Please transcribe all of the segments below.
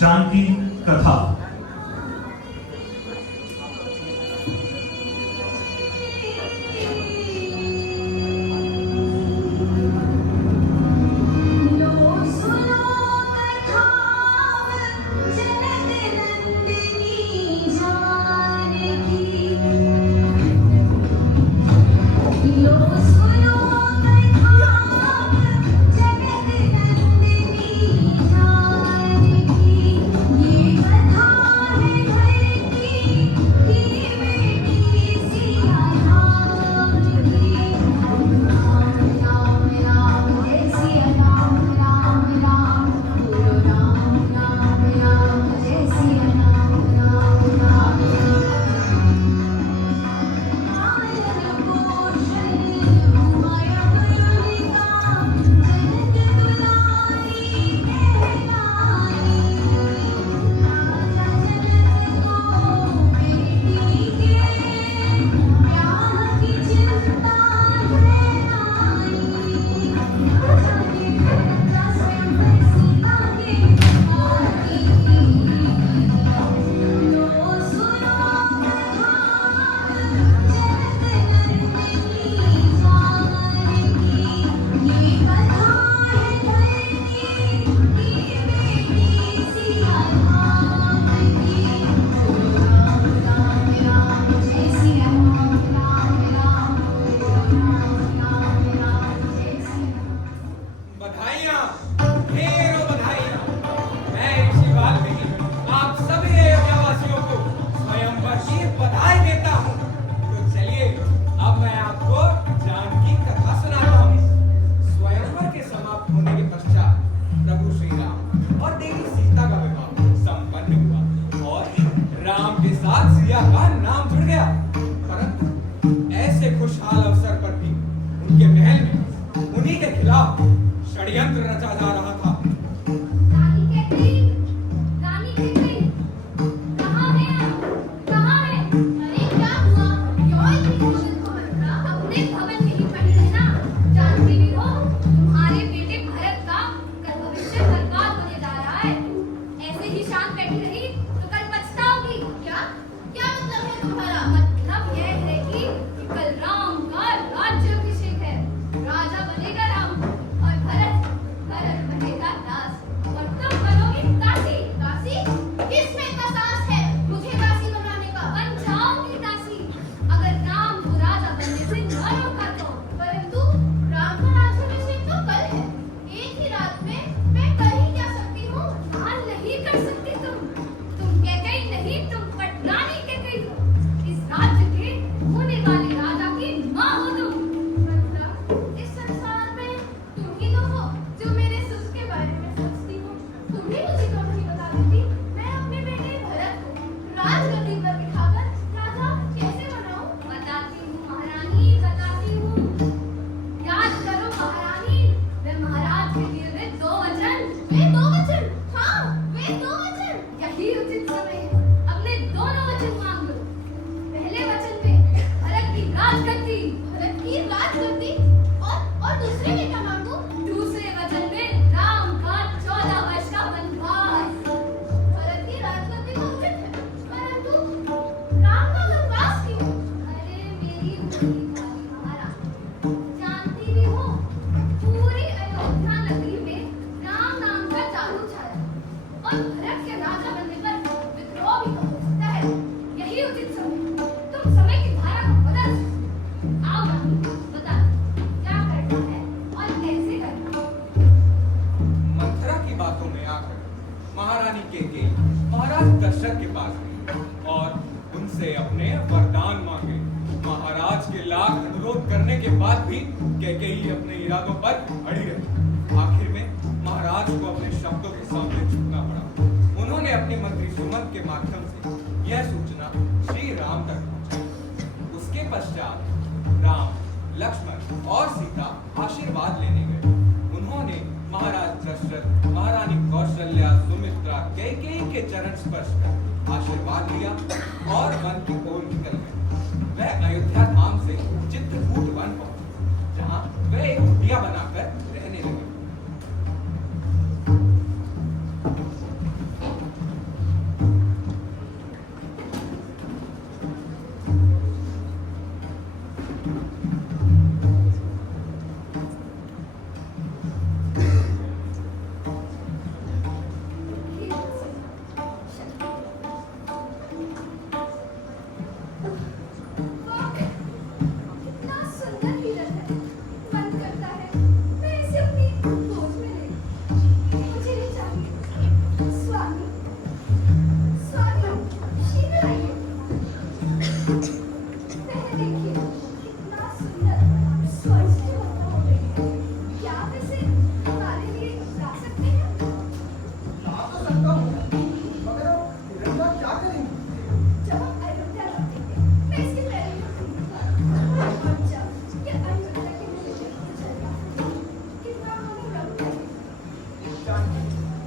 जानकी कथा। षड्यंत्र रचा जा रहा था। महाराज दशरथ के पास गई और उनसे अपने वरदान मांगे। महाराज के लाख अनुरोध करने के बाद भी कैकेयी अपने इरादों पर अड़ी रही। आखिर में महाराज को अपने शब्दों के सामने झुकना पड़ा। उन्होंने अपने मंत्री सुमंत के माध्यम से यह सूचना श्री राम तक पहुंचाई। उसके पश्चात राम, लक्ष्मण और सीता आशीर्वाद लेने गए। उन्होंने महाराज दशरथ, महारानी कौशल्या, सुमित्रा, कैकेयी के चरण स्पर्श कर आशीर्वाद लिया और वन की ओर निकल गए। वह अयोध्या धाम से चित्रकूट वन पहुंचे, जहां वह एक कुटिया बनाकर रहने लगे।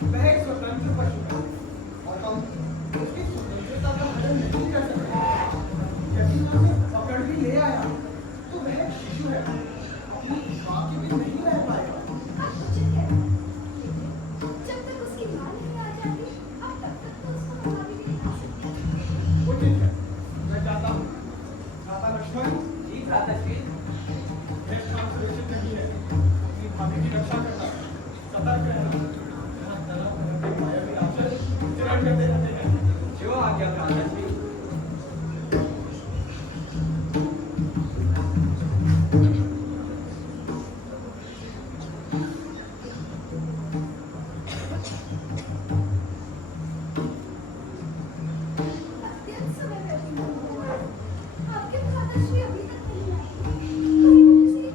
वह एक स्वतंत्र पशु है और हम उसकी स्वतंत्रता का हनन नहीं कर सकते। यदि हम उसे पकड़ भी ले आया तो वह एक शिशु है, अपनी मां के बिन नहीं रह पाएगा। आप उचित कह रहे हैं, लेकिन जब तक उसकी मां नहीं आ जाती, अब तब तक तो उसको हवा भी नहीं आ सकती। उचित है, मैं जाता हूँ। भ्राता लक्ष्मण, जी भ्राताश्री। यह स्थान सुरक्षित नहीं है। अपनी भाभी की रक्षा करना, सतर्क रहना। यहाँ तरह तरह के मायावी राक्षस विचरण करते रहते हैं। जो आ गया भ्राताश्री। अत्यंत समय व्यतीत हो गया है। आपके भ्राताश्री अभी तक नहीं आए। कहीं वो किसी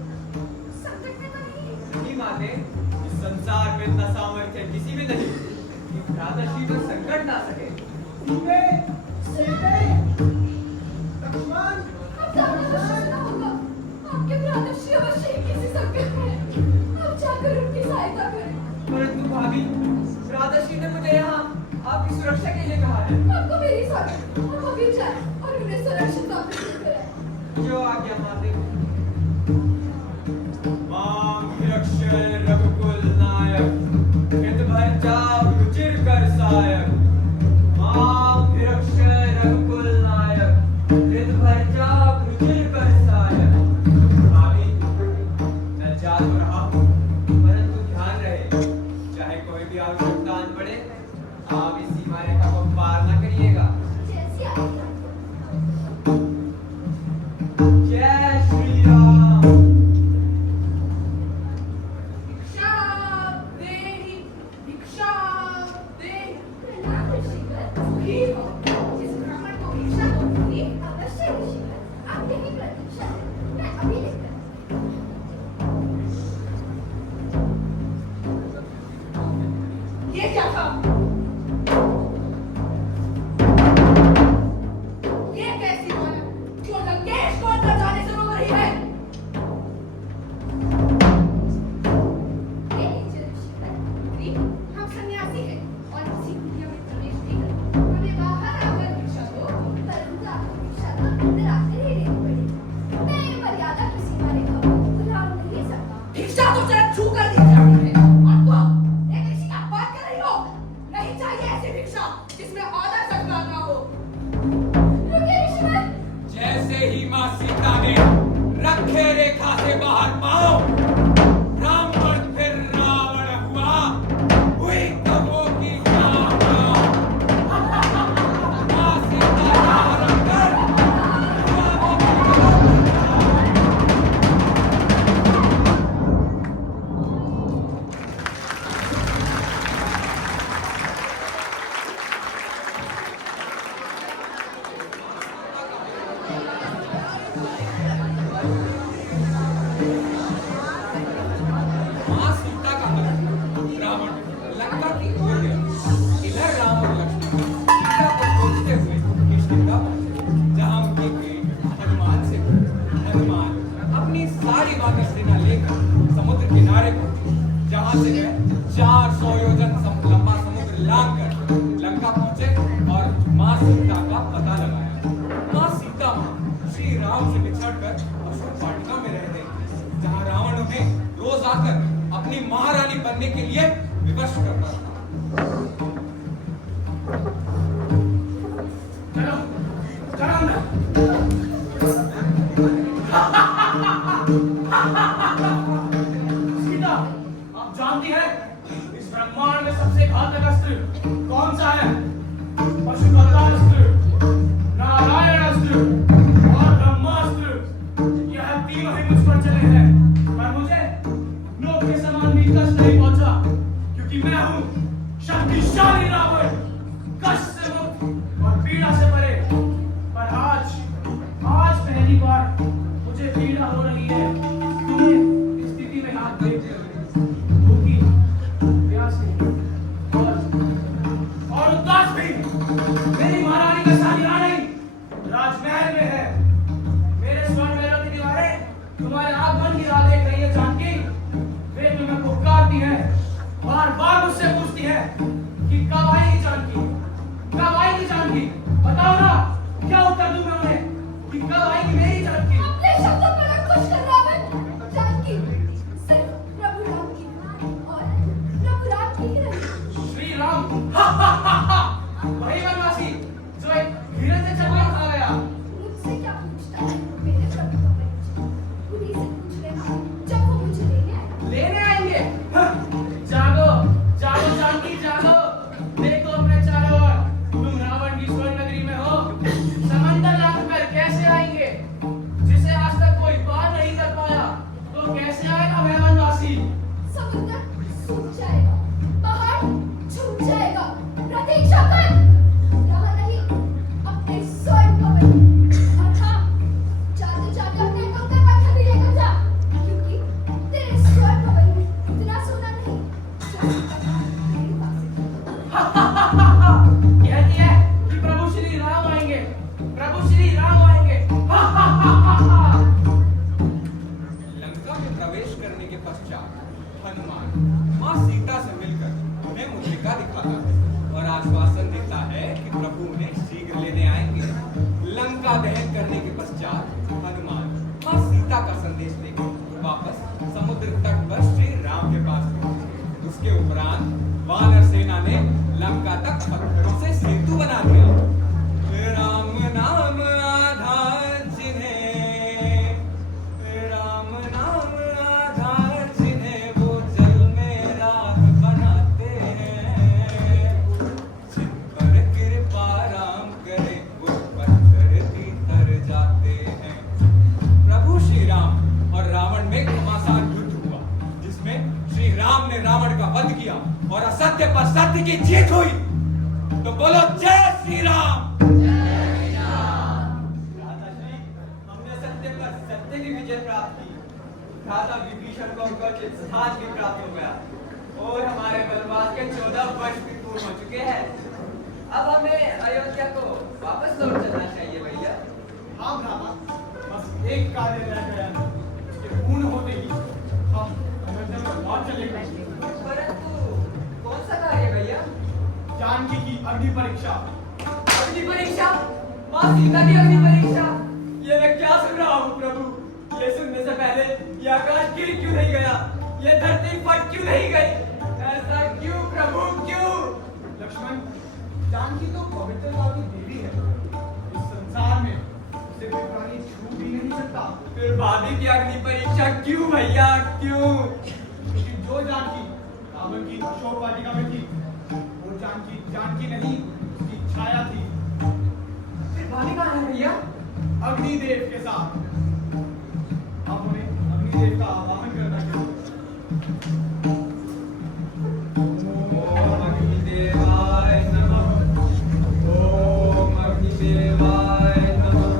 संकट में तो नहीं? नहीं माते, इस संसार में इतना सामर्थ्य किसी में नहीं कि भ्राताश्री पर संकट ना सके। सीते, सीते, लक्ष्मण, अब जाना आवश्यक न होगा। आपके भ्राताश्री अवश्य ही किसी संकट में हैं। आप जाकर उनकी सहायता करें। परंतु भाभी, भ्राताश्री ने मुझे यहाँ आपकी सुरक्षा के लिए कहा है। आपको मेरी स्वागत। हम अभी जाएं और उन्हें सुरक्षित वापस लेकर आएं। जो आ गया माते। मां विरक्षण रघुकुल नायक हित भर चाप रुचिर कर सायक। मां विरक्षण रघुकुल नायक हित भर चाप रुचिर कर सायक। भाभी, मैं जा तो रहा हूँ, परंतु ध्यान रहे, चाहे कोई भी आवश्यकता आन पड़े, आप इस सीमा रेखा को पार न करिएगा। जैसी आज्ञा। जय श्री राम। भिक्षा देहि, भिक्षा देहि। प्रणाम ऋषिवर। सुखी हो। जिस ब्राह्मण को भिक्षा दूंगी, अवश्य ऋषिवर। आप यहीं प्रतीक्षा करें। मैं अभी लेकर ये क्या था? ये कैसी माया जो लंकेश को अंदर जाने से रोक रही है? ले लीजिए ऋषिवर। प्रिय, हम सन्यासी हैं और किसी दुनिया में प्रवेश नहीं करते। हमें बाहर आकर भिक्षा दो, परंतु आपको भिक्षा तो अंदर आकर ही लेनी पड़ेगी। मैं ये मर्यादा की सीमा रेखा को उल्लांघ नहीं सकता। भिक्षा तो सिर्फ छू कर दी जाती है। और तुम एक ऋषि का बात कर रही हो? नहीं चाहिए ऐसी भिक्षा जिसमें आदर सत्कार ना हो। रुकिए ऋषिवर। जैसे ही मां सीता ने रखे रेखा से बाहर पाओ, ब्राह्मण फिर रावण हुआ। हुई कबो की मां सीता का हरण कर मां सीता का हरण रावण लंका की ओर गया। इधर राम और लक्ष्मण सीता को खोजते हुए किष्किंधा पहुंचे, जहां उनकी भेंट हनुमान से हुई। हनुमान अपनी सारी वानर सेना लेकर समुद्र किनारे पहुंचे, जहां से वह 400 योजन लंबा समुद्र लांग कर लंका पहुंचे और मां सीता का पता लगाया। मां सीता श्री राम से बिछड़कर अशोक वाटिका में रह गई, जहां रावण उन्हें रोज आकर अपनी महारानी बनने के लिए विवश करता था। चलो, चलो अंदर। सीता, आप जानती हैं इस ब्रह्मांड में सबसे घातक अस्त्र कौन सा है? पशुपतिनाथ अस्त्र, नारायण अस्त्र और ब्रह्मास्त्र। यह तीनों ही मुझ पर चले हैं, पर मुझे लोग के समान भी कष्ट नहीं पहुंचा, क्योंकि मैं हूं शक्तिशाली रावण, कष्ट से मुक्त और पीड़ा से परे। पर आज पहली बार मुझे पीड़ा हो रही है तुम्हें इस स्थिति में हाथ देखते हुए। भूखी, प्यासी और उदास भी। मेरी महारानी का सानिया नहीं राजमहल में है। मेरे स्वर्ण महलों की दीवारें तुम्हारे आगमन की राह देख रही है जानकी। वे तुम्हें पुकारती है, बार बार मुझसे पूछती है राम वही वनवासी जो एक हिरण से चकमा खा गया। मुझसे क्या पूछता है मेरे प्रभु का परिचय? उन्हीं से पूछ लेना जब वो मुझे लेने आए। लेने आएंगे। जागो जागो जानकी जागो, देखो अपने चारों ओर, तुम रावण की स्वर्ण नगरी में हो। समंदर लांघ कर कैसे आएंगे? जिसे आज तक कोई पार नहीं कर पाया, तो कैसे आएगा वह वनवासी? समुद्र सूख जाएगा, पहाड़ झुक जाएगा, प्रतीक्षा कर। रहा नहीं अपने स्वर्ण भवन में। और हाँ, जाते जाते अपने कंकर पत्थर भी लेकर जा, क्योंकि तेरे स्वर्ण भवन में इतना सोना नहीं जो मेरे पास है। कहती है कि प्रभु श्री राम आएंगे, प्रभु श्री राम आएंगे। लंका में प्रवेश करने के पश्चात हनुमान मां सीता से मिलकर उन्हें मुद्रिका दिखाता है और आश्वासन देता है कि प्रभु उन्हें शीघ्र लेने आएंगे। लंका दहन करने के पश्चात हनुमान मां सीता का संदेश लेकर वापस समुद्र तट पर श्री राम के पास पहुंचे। उसके उपरांत वानर सेना ने लंका तक पत्थरों से सेतु बना दिया। राम नाम आधार जिन्हें, राम नाम आधार जिन्हें, वो जल में राह बनाते हैं। जिन पर कृपा राम करे वो पत्थर भी तर जाते हैं। प्रभु श्री राम और रावण में घमासान युद्ध हुआ, जिसमें श्री राम ने रावण का वध किया और असत्य पर सत्य की जीत हुई। तो बोलो जय श्री राम। भ्राताश्री, हमने सत्य पर सत्य की विजय प्राप्त की। भ्राता विभीषण को उनका स्थान भी प्राप्त हो गया और हमारे वनवास के 14 वर्ष भी पूर्ण हो चुके हैं। अब हमें अयोध्या को वापस लौट चलना चाहिए भैया। हाँ भ्राता, बस एक कार्य रह गया है, उसके पूर्ण होते ही हम अयोध्या में लौट चलेंगे। परंतु कौन सा कार्य भैया? जानकी की अग्नि परीक्षा। अग्नि परीक्षा? माँ सीता की अग्नि परीक्षा? ये मैं क्या सुन रहा हूँ प्रभु? ये सुनने से पहले ये आकाश गिर क्यों नहीं गया? ये धरती फट क्यों नहीं गई? ऐसा क्यों प्रभु, क्यों? लक्ष्मण, जानकी तो पवित्रता की देवी है। इस संसार में उसे कोई प्राणी छू भी नहीं सकता। फिर भाभी की अग्नि परीक्षा क्यों भैया, क्यों? क्योंकि जो जानकी रावण की अशोक वाटिका में थी, वो जानकी नहीं, उसकी छाया थी। फिर भाभी कहाँ है भैया? अग्निदेव के साथ। अब हमें अग्निदेव का आवाहन करना चाहिए। ओम अग्निदेवाय नमः। ओम अग्निदेवाय नमः।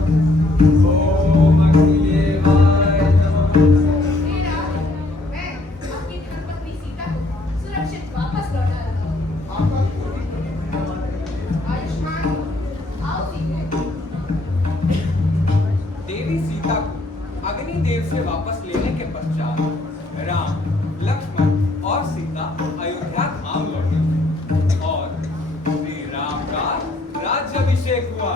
ओम अग्निदेवाय नमः। मेरा मैं अपनी धर्मपत्नी सीता को सुरक्षित वापस लौटा रहा हूँ। आपका कोटि-कोटि धन्यवाद है। आयुष्मान हो, आओ सीधे। देवी सीता को अग्निदेव से वापस लेने के पश्चात राम, लक्ष्मण और सीता अयोध्या धाम लौटे और श्री राम का राज्याभिषेक हुआ।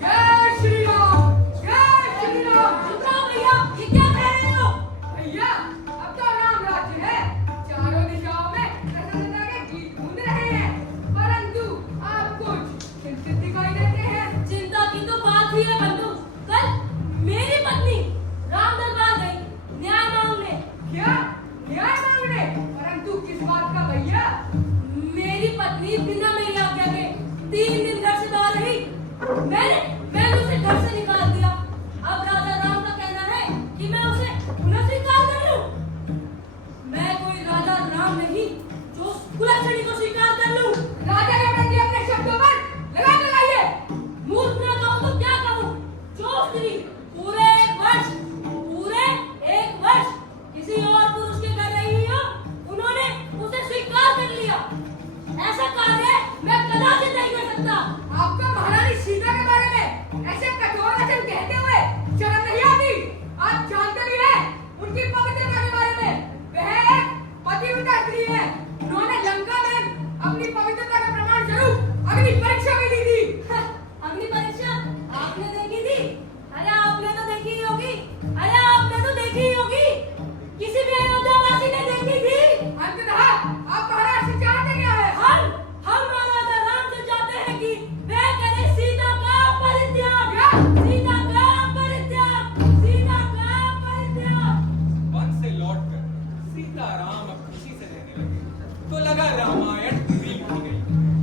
जय श्री राम, जय श्री राम। रुको भैया, ये क्या कह रहे हो? भैया, अब तो राम राज्य है। चारों दिशाओं में प्रसन्नता के गीत गूंज रहे हैं। परंतु आप कुछ चिंतित दिखाई देते हैं। चिंता की तो बात ही है बंधु। कल मेरी पत्नी राम दरबार गई न्याय मांगने। क्या? न्याय मांगने? परंतु किस बात का भैया? मेरी पत्नी बिना मेरी आज्ञा के 3 दिन घर से बाहर रही। मैंने उसे घर से निकाल दिया। अब राजा राम का कहना है कि मैं उसे पुनः स्वीकार कर लूं। मैं कोई राजा राम नहीं जो कुलक्षणी को स्वीकार कर लूं। राजा ने बंदी अपने शब्दों पर लगाम लगाइए। मूर्ख ना कहूं तो क्या कहूं? जो स्त्री पूरे 1 वर्ष किसी और पुरुष के घर रही हो, उन्होंने उसे स्वीकार कर लिया। रामायण पूरी लिखी गई,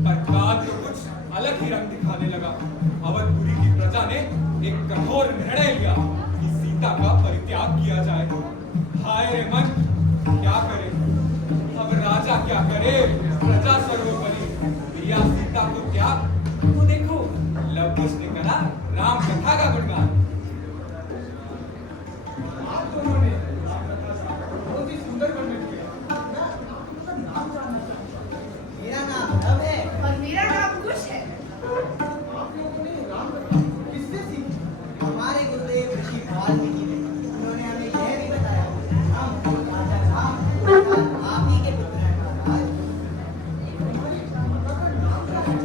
पर काल तो कुछ अलग ही रंग दिखाने लगा। अवधपुरी की प्रजा ने एक कठोर निर्णय लिया कि सीता का परित्याग किया जाए। हाय रे मन, क्या करे अब राजा, क्या करे, प्रजा सर्वोपरि। प्रिया सीता को त्याग तो देखो लव कुश ने करा राम कथा का गुणगान। आप दोनों ने बहुत ही सुंदर वर्णन किया। मैं आपका नाम जानना चाहता हूँ। मेरा नाम लव है। और मेरा नाम कुश है। आप लोगों ने राम कथा किससे सीखी? हमारे गुरुदेव ऋषि वाल्मीकि ने। उन्होंने हमें यह भी बताया हम राजा राम आप ही के पुत्र हैं महाराज। हमारी माता का नाम क्या है?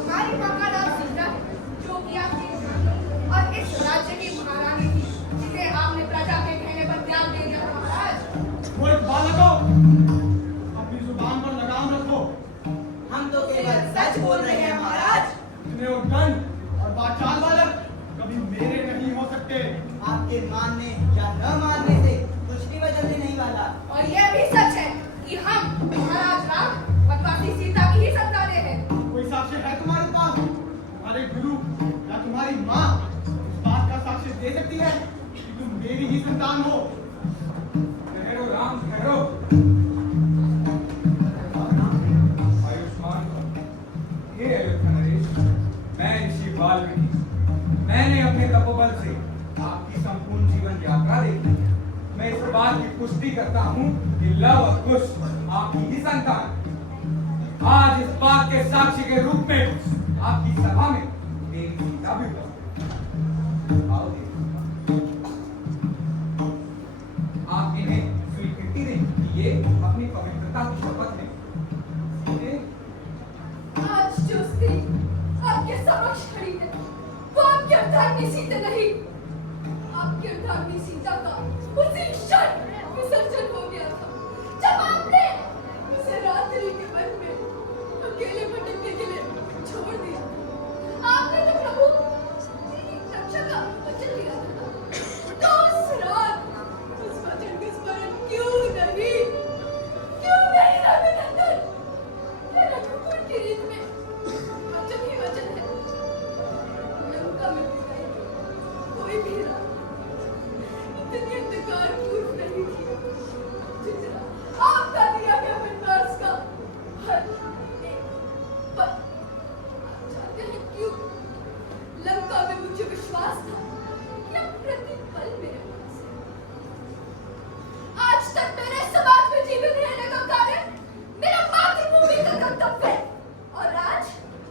हमारी माँ का नाम सीता है, जो कि आपकी रानी और इस राज्य की महारानी थी, जिसे आपने प्रजा के कहने पर त्याग दे दिया था महाराज। वो एक बालक हो, अपनी जुबान पर लगाम रखो। हम तो केवल सच बोल रहे हैं महाराज। इतने उद्दंड और वाचाल बालक कभी मेरे नहीं हो सकते। आपके मानने या न मानने से कुछ भी बदलने नहीं वाला। और यह भी सच है कि हम महाराज राम वनवासी सीता की ही संतानें हैं। कोई साक्ष्य है तुम्हारे पास? तुम्हारे गुरु या तुम्हारी माँ इस बात का साक्ष्य दे सकती है कि तुम मेरी ही संतान हो? ठहरो राम, ठहरो। आयुष्मान भव। हे अयोध्या नरेश, मैं ऋषि वाल्मीकि, मैंने अपने तपोबल से आपकी संपूर्ण जीवन यात्रा देखी। मैं इस बात की पुष्टि करता हूँ कि लव और कुश आपकी ही संतान। आज इस बात के साक्षी के रूप में आपकी सभा में मेरी सीता भी उपस्थित। आओ देखो। आप इन्हें स्वीकृति दें कि ये अपनी पवित्रता की शपथ लें। सीते, आज जो स्त्री आपके समक्ष खड़ी है, वो आपकी अर्धांगिनी सीता नहीं, आपकी अर्धांगिनी सीता का उसी क्षण विसर्जन हो गया था, जब आपने उसे रात्रि के वन में अकेले भटकने के लिए छोड़ दिया। आपने तो प्रभु मेरी रक्षा का वचन लिया था, तो उस रात उस वचन का स्मरण क्यों नहीं रघुनंदन? ये रघुकुल की रीत में वचन ही वचन है। लंका में भी गए, कोई भी रात इतनी अंधकारपूर्ण नहीं थी जितना आपका दिया गया वनवास का हर एक पल। आप जानते हैं क्यों? लंका में मुझे विश्वास था कि अब प्रतिपल मेरे पास है। आज तक मेरे समाज में जीवित रहने का कारण मेरा मातृभूमि का कर्तव्य है, और आज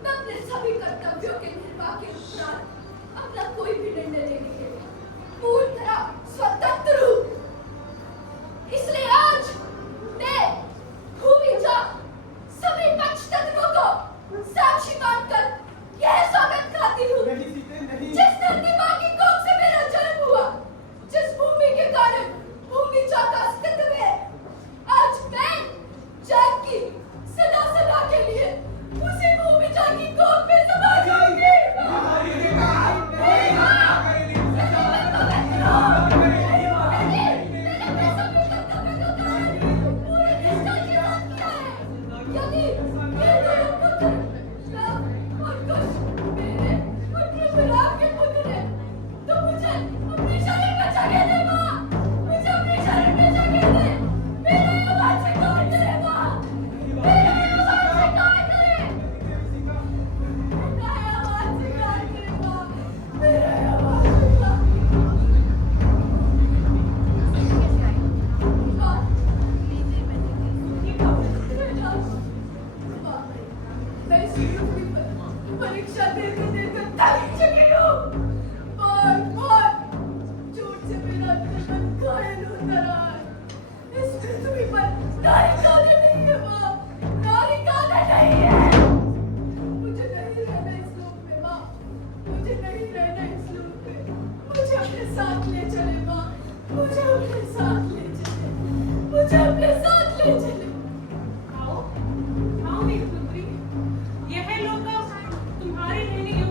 मैं अपने सभी कर्तव्यों के निर्वाह के उपरांत अपना कोई भी निर्णय लेने के लिए पूर्ण तरह स्वतंत्र हूँ। इसलिए आज मैं भूमि जा सभी पक्षतंत्रों को साक्षी मानकर यह स्वागत खाती हूँ। नहीं सीते, नहीं। जिस धरती माँ की कोख से मेरा जन्म हुआ, जिस भूमि के कारण भूमि जा का अस्तित्व है, आज मैं जानकी सदा सदा के लिए उसी भूमि जा की कोख में समा जाऊंगी। परीक्षा देकर देकर थक चुकी हूँ। बार झूठ से मेरा अंतर्मन घायल होता रहा है। इस पृथ्वी पर नारी काले नहीं है माँ, नारी काले नहीं है। मुझे नहीं रहना इस लोक में माँ, मुझे नहीं रहना इस लोक में। मुझे अपने साथ ले चले माँ, मुझे अपने साथ ले चले, मुझे अपने साथ ले चले। आओ मेरी पुत्री, यह लोग तुम्हारे रहने योग्य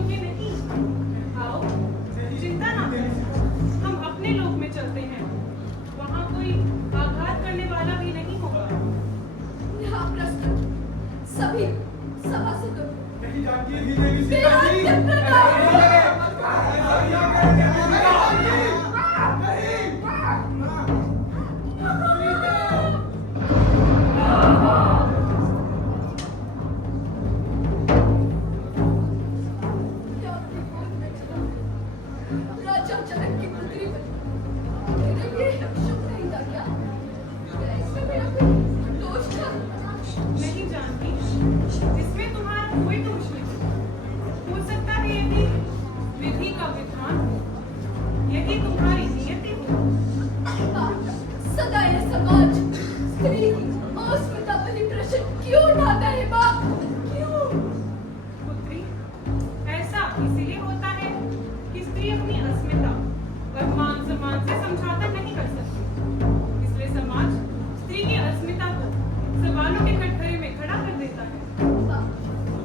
ही सभा से दूर। नहीं जानती है देवी मेरा सीता जी। अंतिम राजा जनक की पुत्री बनी। मेरे लिए शुभ नहीं था क्या? क्या इसमें मेरा कोई दोष था? नहीं जानती, इसमें तुम्हारा कोई दोष नहीं। हो सकता है यदि विधि का विद्वान हो, यही तुम्हारी नियति हो। सदा ये समाज स्त्री की अस्मिता बलि प्रश्न क्यों उठाता है माँ? क्यों? पुत्री, ऐसा इसीलिए होता है कि स्त्री अपनी अस्मिता और मान सम्मान से समझौता नहीं कर सकती। इसलिए समाज स्त्री की अस्मिता को सवालों के कटघरे में खड़ा कर देता है। माँ,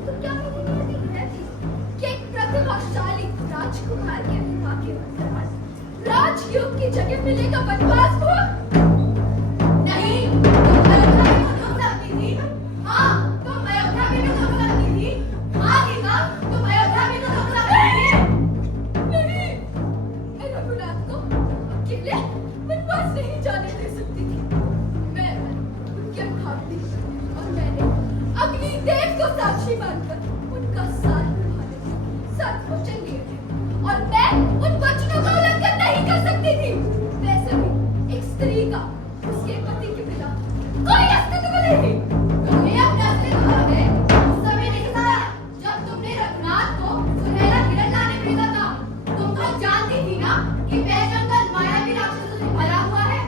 तो क्या मेरी नियति है थी कि एक प्रतिभाशाली राजकुमार के विवाह के दौरान राजयोग की जगह मिलेगा वनवास को? नहीं, तुम अयोध्या में तो रुक सकती थी। हाँ, तुम अयोध्या में तो रुक सकती थी। हाँ गीता, तुम अयोध्या में तो रुक सकती थी। नहीं, मैं रघुनाथ को अकेले वनवास नहीं जाने दे सकती थी। मैं उनके भाग्य और मैंने अग्निदेव को साक्षी मानकर उनका साथ निभाने के साथ वचन लिए थे और मैं उन वचनों का उल्लंघन नहीं कर सकती थी। वैसे भी एक स्त्री का उसके पति के बिना कोई अस्तित्व नहीं। तुम्हें अपना अस्तित्व है उस समय नहीं था जब तुमने रघुनाथ को सुनहरा हिरण लाने भेजा था। तुम तो जानती थी ना कि वह जंगल मायावी राक्षसों से भरा हुआ है।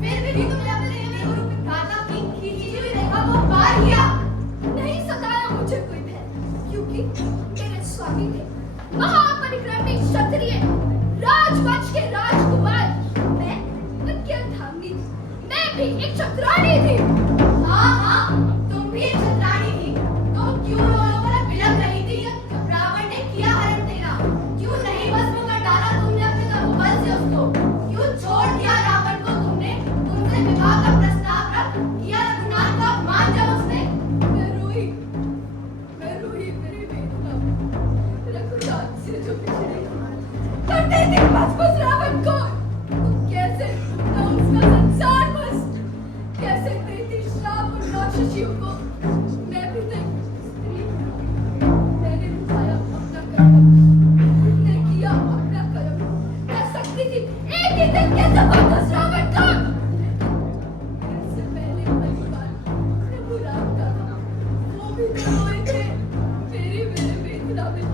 फिर भी तुमने अपने देवरूपी भ्राता की खींची हुई रेखा को पार किया। नहीं सताया मुझे कोई भय, क्योंकि मेरे स्वामी थे महापरिक्रमी क्षत्रिय राजवंश के राजकुमार। मैं उनकी अर्धांगिनी थी। मैं भी एक क्षत्राणी थी। हाँ हाँ, तुम भी एक क्षत्राणी थी। तो क्यों रोने पर बिलख रही थी जब रावण ने किया हरण तेरा? क्यों नहीं भस्म कर डाला तुमने अपने तपोबल से उसको? क्यों छोड़ दिया रावण को तुमने? तुमसे विवाह का प्रस्ताव रख किया रघुनाथ का अपमान जब उसने? मैं रोई मेरे वेदना रघुनाथ से जो बिछड़े करते थे बस रावण को। कैसे टूटा उसका संसार बस, कैसे देती श्राप उन राक्षसियों को। मैं भी तो एक स्त्री हूँ। मैंने निभाया अपना कर्म, उन्होंने किया अपना कर्म। कह सकती थी एक ही दिन कैसे वापस रावण का। इससे पहले परिवार प्रभु राम का था, वो भी तो रोए थे मेरे वेदना में।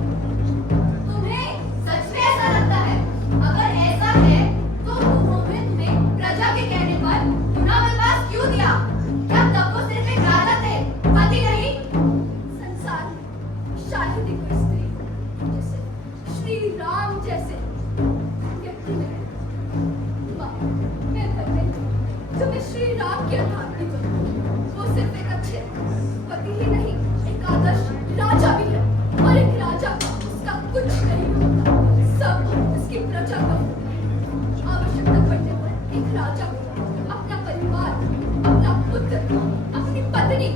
तुम्हें सच में ऐसा लगता है? अगर ऐसा है तो उन्होंने तुम्हें प्रजा के कहने पर पुनः वनवास क्यों दिया? क्या तब वो सिर्फ एक राजा थे, पति नहीं? संसार में शायद ही कोई स्त्री जैसे श्री राम जैसे व्यक्ति मिले। माँ, मैं धन्य हूँ जो मैं श्री राम की अर्धांगिनी बनूं। वो सिर्फ एक अच्छे पति ही नहीं, एक आदर्श राजा भी है। और एक राजा का उसका कुछ नहीं होता, सब उसकी प्रजा का होता है। आवश्यकता पड़ने पर एक राजा को अपना परिवार, अपना पुत्र, अपनी पत्नी,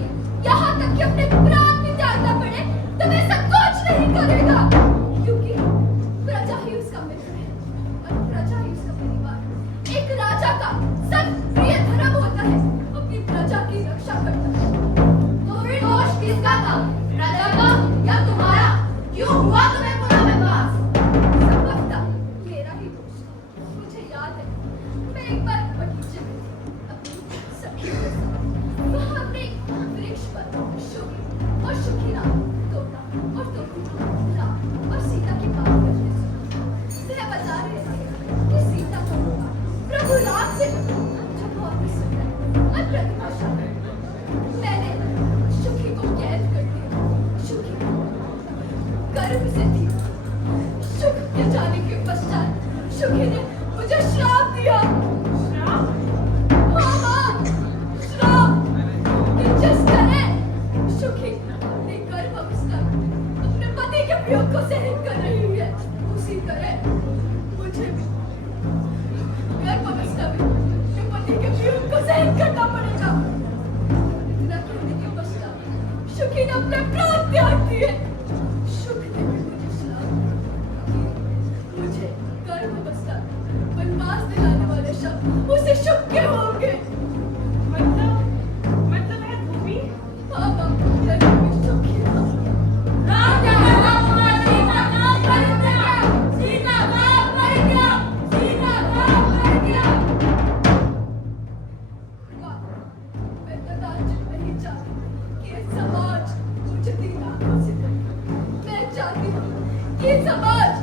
यहाँ तक कि अपने प्राण भी त्यागना पड़े तो वह सब कुछ नहीं करेगा, क्योंकि प्रजा ही उसका मित्र है और प्रजा ही उसका परिवार। एक राजा का सबप्रिय धर्म होता है अपनी प्रजा की रक्षा करना। तो फिर दोष किसका था, प्रजा का या तुम्हारा? क्यों हुआ तुम्हें पुनः वनवास? संभवतः मेरा ही दोष था। मुझे याद है मैं एक बार बगीचे में अपनी सखी के साथ वहाँ अपने वृक्ष पर शो शुकी ने अपने प्राण त्याग दिए। शुक ने भी मुझे श्राप दिया। मुझे गर्भ अवस्था वनवास दिलाने वाले शब्द उसे शुक के होंगे। मतलब है भूमि? हाँ बाप, यदि मैं शुक ही ना होगा। राम जहाँ राम हुआ, सीता काम कर गया, सीता काम कर गया, सीता काम कर गया। मैं कदाचित नहीं चाहती कि ये समाज मुझे तीन आंखों से देखे। मैं चाहती हूँ कि ये समाज